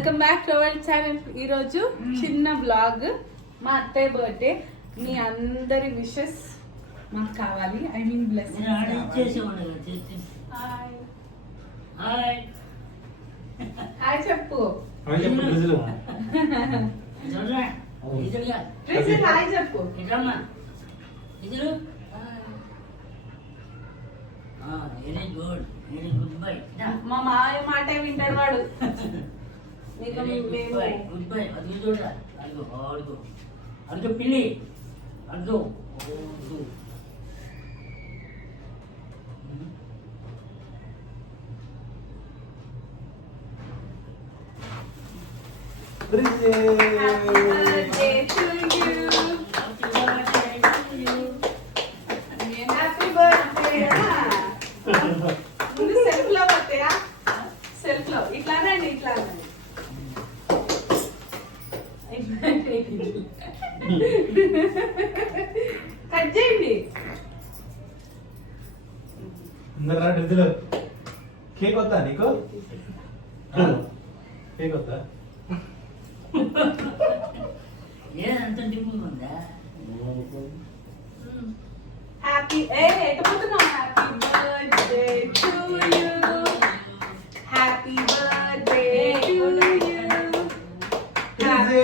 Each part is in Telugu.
Welcome back to our channel. ఈరోజు చిన్న బ్లాగ్. మా అత్తయ్య బర్త్డే. మీ అందరి విషెస్ మాకు కావాలి. I mean blessings. హాయ్ చెప్పు. హాయ్ చెప్పు. మా మాయ మాట వింటాడు వాడు. అడుగు పిల్లి అడుగు కట్ చేయండి. కేక్ వద్దా నీకు? కేక్ వద్దా? ఏదంత డిఫరెంట్ ఉందా? హ్యాపీ ఎటు పోతున్నావు? Happy birthday to you. Happy birthday to you. Happy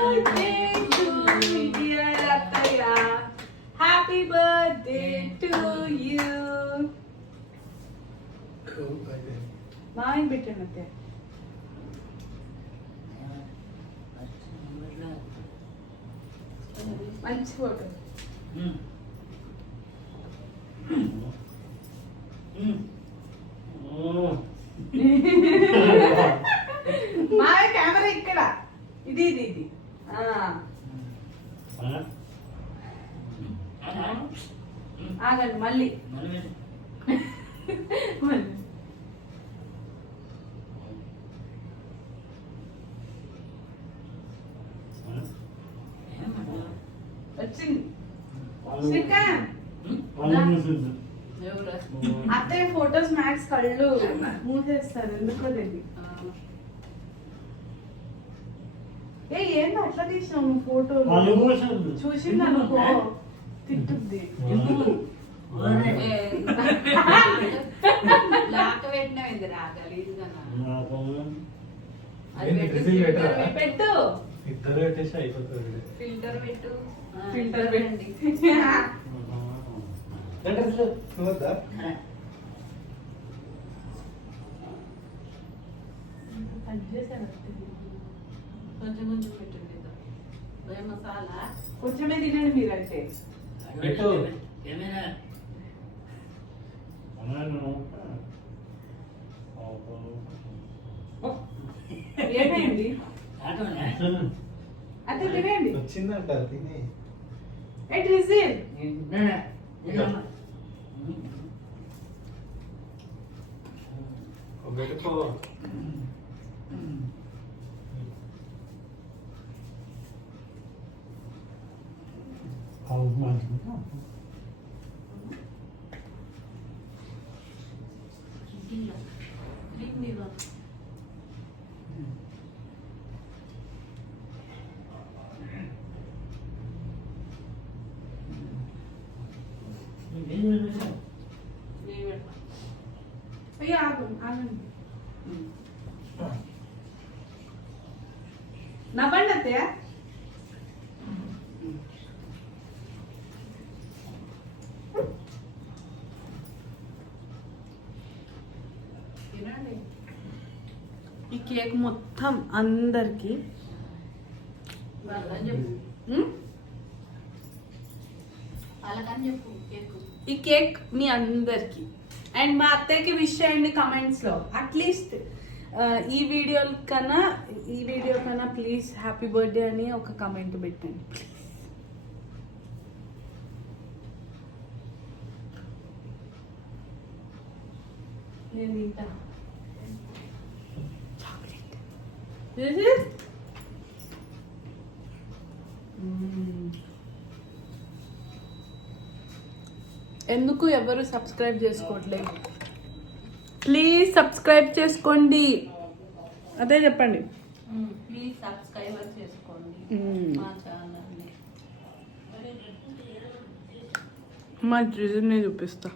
birthday to dear అత్తయ్య. Happy birthday to you. మామయ్య పెట్టండి అత్తయ్య. మంచి ఫోటో. మామయ్య కెమెరా ఇక్కడ. ఇది ఇది ఇది ఆగండి మళ్ళీ. వచ్చింది శ్రీకాంత్. అత్తయ్య ఫోటోస్ మ్యాక్స్ కళ్ళు మూసేస్తారు ఎందుకో తెలియదు. ఏంటి అట్లా తీసినావు నువ్వు ఫోటో? చూసింది అనుకో తిట్టుద్ది. పెట్టు. ఇద్దరు పెట్టేసి అయిపోతుంది. ఫిల్టర్ పెట్టు. ఫిల్టర్ పెట్టండి. కొంచెం కొంచెం పెట్టండి. మసాలా కొంచెమే తినండి మీరంటే. ఏమైంది? అదే తినండి. వచ్చిందంట తిని. పెట్టుకో. నవ్వండి అత్తయ్య. ఈ కేక్ మొత్తం అందరికి. ఈ కేక్ మీ అందరికి. అండ్ మా అత్తయ్యకి విష్ చేయండి కమెంట్స్ లో. అట్లీస్ట్ ఈ వీడియో కన్నా ప్లీజ్ హ్యాపీ బర్త్డే అని ఒక కమెంట్ పెట్టండి. నేను తింటా. ఎందుకు ఎవరు సబ్స్క్రైబ్ చేసుకోవట్లేదు? ప్లీజ్ సబ్స్క్రైబ్ చేసుకోండి. అదే చెప్పండి. ప్లీజ్ సబ్స్క్రైబర్ చేసుకోండి మా ఛానల్ని. మా డ్రెస్ని చూపిస్తా.